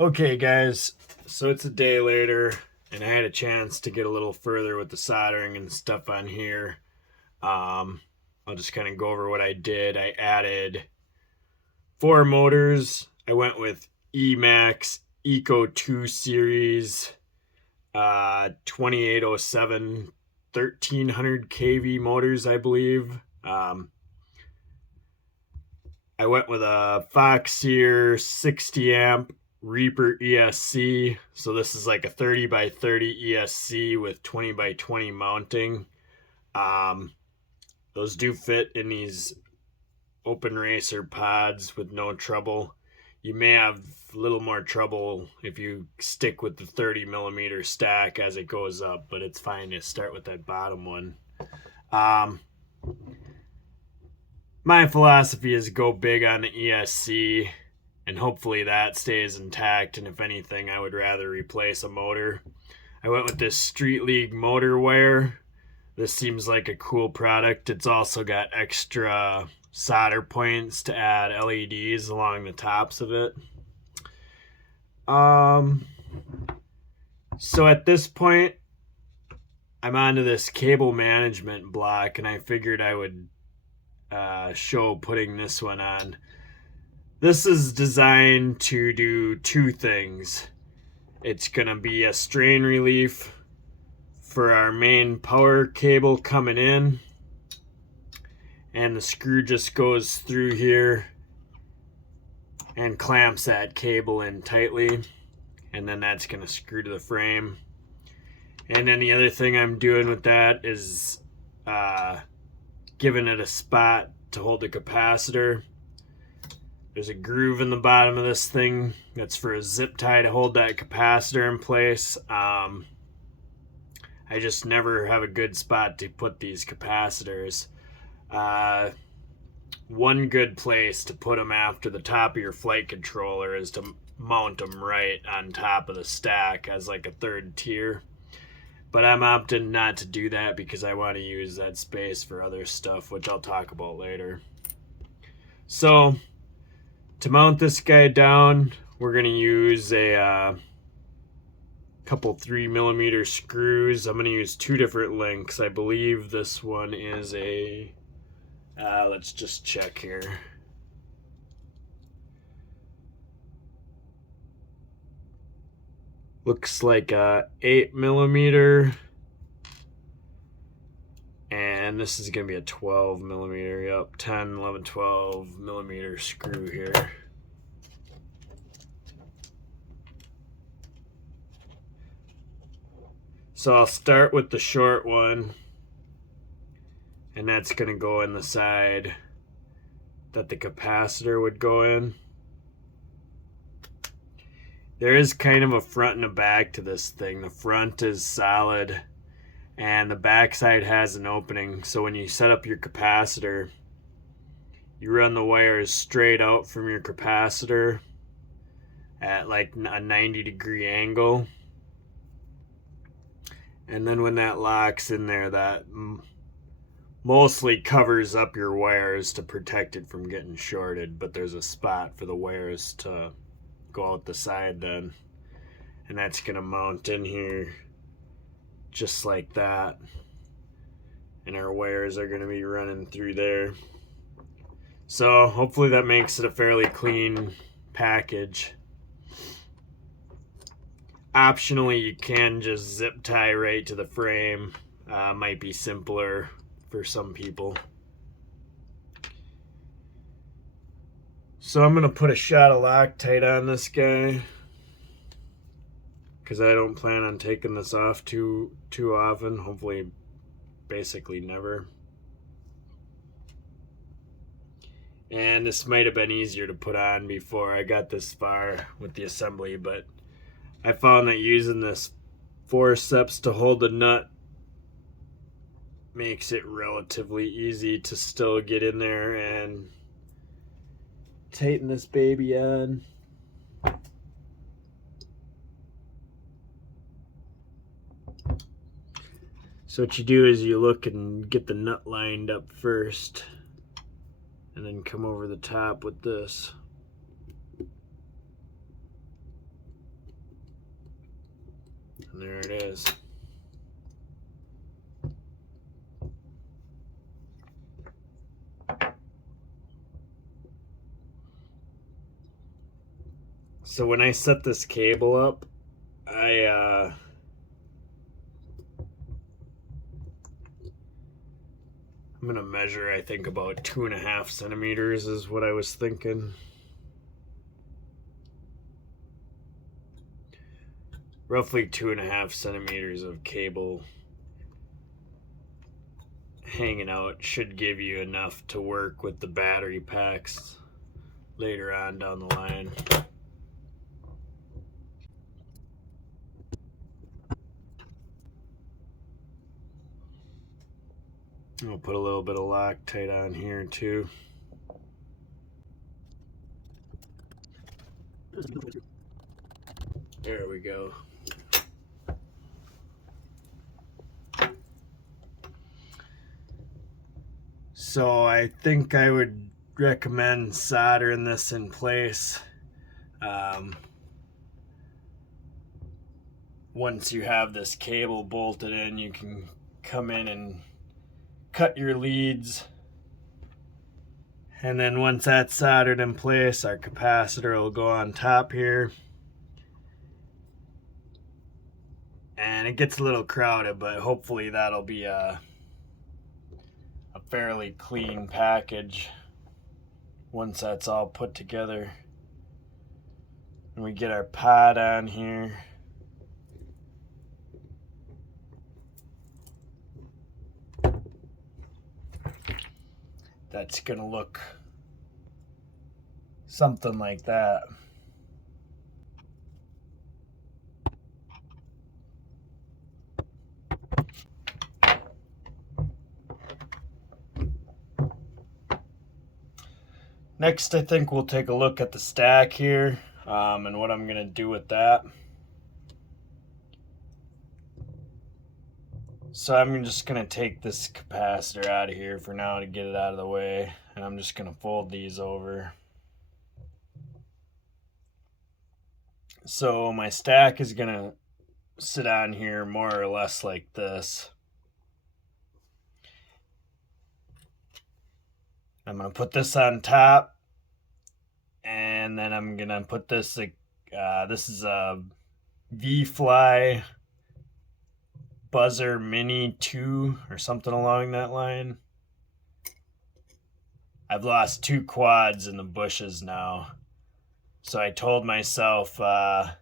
Okay guys, so it's a day later and I had a chance to get a little further with the soldering and stuff on here. I'll just kind of go over what I did. I added 4 motors. I went with Emax Eco 2 series 2807 1300 kV motors, I believe. I went with a Foxeer 60 amp Reaper ESC. So this is like a 30 by 30 ESC with 20 by 20 mounting. Those do fit in these open racer pods with no trouble. You may have a little more trouble if you stick with the 30 millimeter stack as it goes up, but it's fine to start with that bottom one. My philosophy is go big on the ESC, and hopefully that stays intact, and if anything, I would rather replace a motor. I went with this Street League motor wire. This seems like a cool product. It's also got extra solder points to add LEDs along the tops of it. So at this point, I'm onto this cable management block, and I figured I would show putting this one on. This is designed to do 2 things. It's gonna be a strain relief for our main power cable coming in, and the screw just goes through here and clamps that cable in tightly, and then that's gonna screw to the frame. And then the other thing I'm doing with that is giving it a spot to hold the capacitor. There's a groove in the bottom of this thing that's for a zip tie to hold that capacitor in place. I just never have a good spot to put these capacitors. One good place to put them after the top of your flight controller is to mount them right on top of the stack as like a 3rd tier. But I'm opting not to do that because I want to use that space for other stuff, which I'll talk about later. So to mount this guy down, we're going to use a couple 3 millimeter screws. I'm going to use 2 different lengths. I believe this one is a, let's just check here. Looks like a 8 millimeter. And this is going to be a 12 millimeter. Yep, 10, 11, 12 millimeter screw here. So I'll start with the short one, and that's going to go in the side that the capacitor would go in. There is kind of a front and a back to this thing. The front is solid, and the back side has an opening. So when you set up your capacitor, you run the wires straight out from your capacitor at like a 90-degree angle. And then when that locks in there, that mostly covers up your wires to protect it from getting shorted, but there's a spot for the wires to go out the side then, and that's gonna mount in here just like that, and our wires are gonna be running through there. So hopefully that makes it a fairly clean package. Optionally, you can just zip tie right to the frame. Might be simpler for some people. So I'm going to put a shot of Loctite on this guy because I don't plan on taking this off too often. Hopefully, basically never. And this might have been easier to put on before I got this far with the assembly, but I found that using this forceps to hold the nut makes it relatively easy to still get in there and tighten this baby on. So what you do is you look and get the nut lined up first, and then come over the top with this. And there it is. So when I set this cable up, I'm gonna measure, I think about 2.5 centimeters is what I was thinking. Roughly 2.5 centimeters of cable hanging out should give you enough to work with the battery packs later on down the line. I'll put a little bit of Loctite on here too. There we go. So I think I would recommend soldering this in place. Once you have this cable bolted in, you can come in and cut your leads. And then once that's soldered in place, our capacitor will go on top here. And it gets a little crowded, but hopefully that'll be a fairly clean package once that's all put together. And we get our pod on here. That's gonna look something like that. Next, I think we'll take a look at the stack here and what I'm gonna do with that. So I'm just gonna take this capacitor out of here for now to get it out of the way, and I'm just gonna fold these over. So my stack is gonna sit on here more or less like this. I'm gonna put this on top, and then I'm gonna put this. This is a V-Fly Buzzer Mini 2 or something along that line. I've lost 2 quads in the bushes now, so I told myself I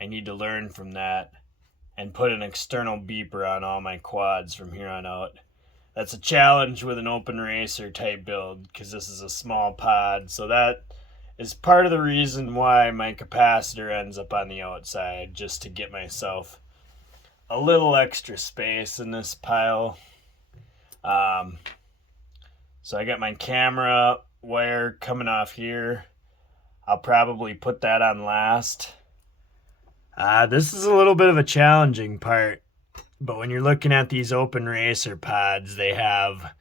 need to learn from that and put an external beeper on all my quads from here on out. That's a challenge with an open racer type build because this is a small pod, so that is part of the reason why my capacitor ends up on the outside, just to get myself a little extra space in this pile. So I got my camera wire coming off here. I'll probably put that on last. This is a little bit of a challenging part, but when you're looking at these open racer pods, they have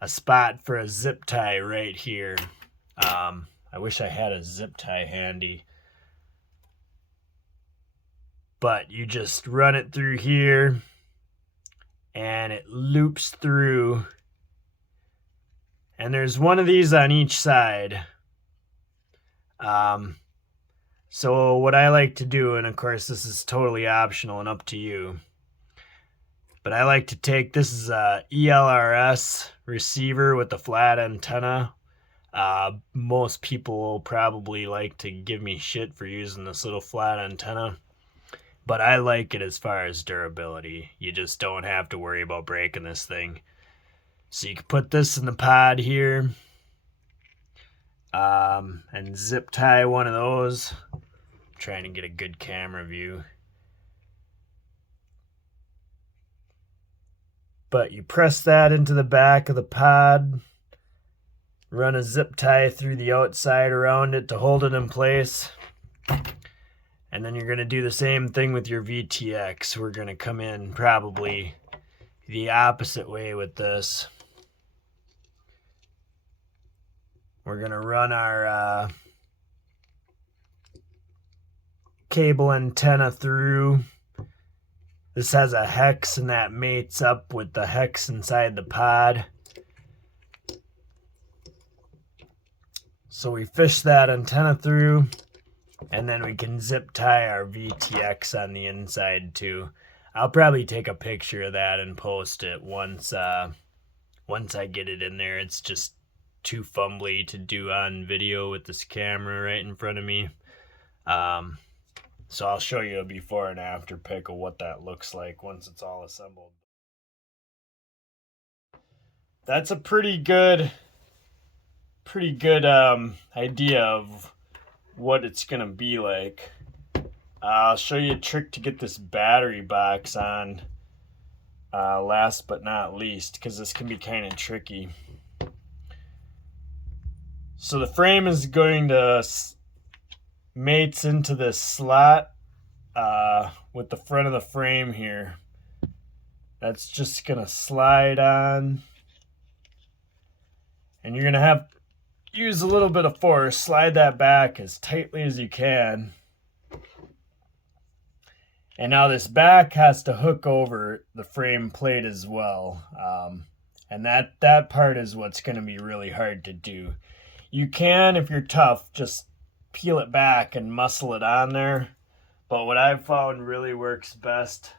a spot for a zip tie right here. I wish I had a zip tie handy. But you just run it through here and it loops through. And there's one of these on each side. So what I like to do, and of course this is totally optional and up to you, but I like to take, this is a ELRS receiver with the flat antenna. Most people will probably like to give me shit for using this little flat antenna, but I like it as far as durability. You just don't have to worry about breaking this thing. So you can put this in the pod here, and zip tie one of those. I'm trying to get a good camera view. But you press that into the back of the pod, run a zip tie through the outside around it to hold it in place. And then you're going to do the same thing with your VTX. We're going to come in probably the opposite way with this. We're going to run our cable antenna through. This has a hex and that mates up with the hex inside the pod. So we fish that antenna through, and then we can zip tie our VTX on the inside too. I'll probably take a picture of that and post it once I get it in there. It's just too fumbly to do on video with this camera right in front of me. So I'll show you a before and after pic of what that looks like once it's all assembled. That's a pretty good idea of what it's gonna be like. I'll show you a trick to get this battery box on last but not least, because this can be kind of tricky. So the frame is going to mates into this slot with the front of the frame here. That's just gonna slide on, and you're gonna have to use a little bit of force, slide that back as tightly as you can. And now this back has to hook over the frame plate as well. And that part is what's going to be really hard to do. You can, if you're tough, just peel it back and muscle it on there. But what I've found really works best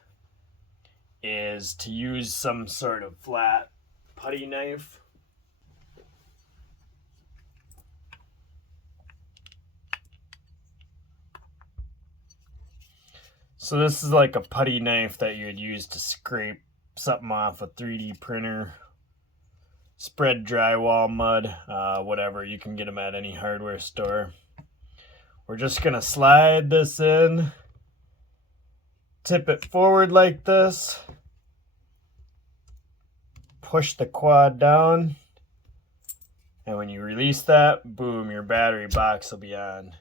is to use some sort of flat putty knife. So this is like a putty knife that you would use to scrape something off a 3D printer, spread drywall, mud, whatever. You can get them at any hardware store. We're just gonna slide this in, tip it forward like this, push the quad down, and when you release that, boom, your battery box will be on.